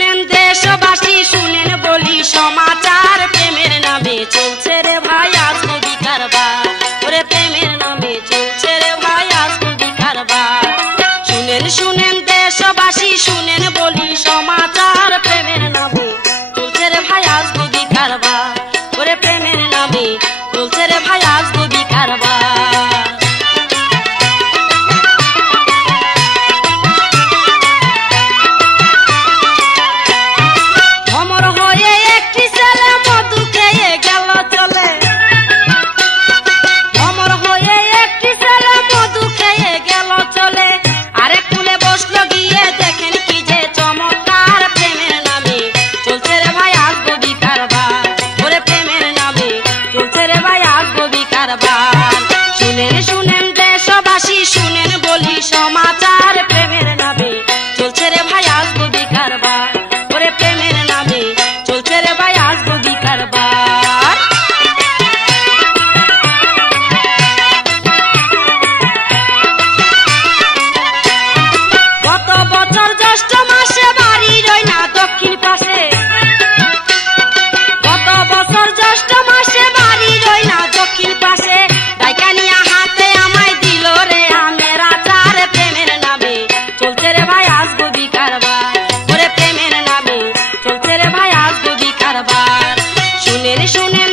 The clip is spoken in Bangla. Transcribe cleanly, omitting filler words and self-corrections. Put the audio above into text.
শুনেন দেশবাসী শুনেন বলি সমাচার প্রেমের নামে চলছে রে ভাই আজ নবী কারবার ওরে প্রেমের নামে চলছে রে ভাই আজ নবী কারবার শুনেন শুনেন দেশবাসী শুনেন বলি সমাচার প্রেমের নামে চলছে রে ভাই আজ নবী কারবার ওরে প্রেমের নামে চলছে রে ভাই আজ নবী কারবার শুনেন শুনেন দেশবাসী শুনেন বলি সমাচার প্রেমের নামে চলছে রে ভাই আজ নবী কারবার ওরে প্রেমের নামে চলছে রে ভাই আজ নবী কারবার গত বছর জ্যৈষ্ঠ মাসে বাড়ি রই না দক্ষিণ পাশে গত বছর জ্যৈষ্ঠ মাসে বাড়ি রই না দক্ষিণ পাশে ডাইকানিয়া হাতে আমায় দিল রে আমের আচার প্রেমের নামে চলছে রে ভাই আজ নবী কারবার ওরে প্রেমের নামে চলছে রে ভাই আজ নবী কারবার শুনেন শুনেন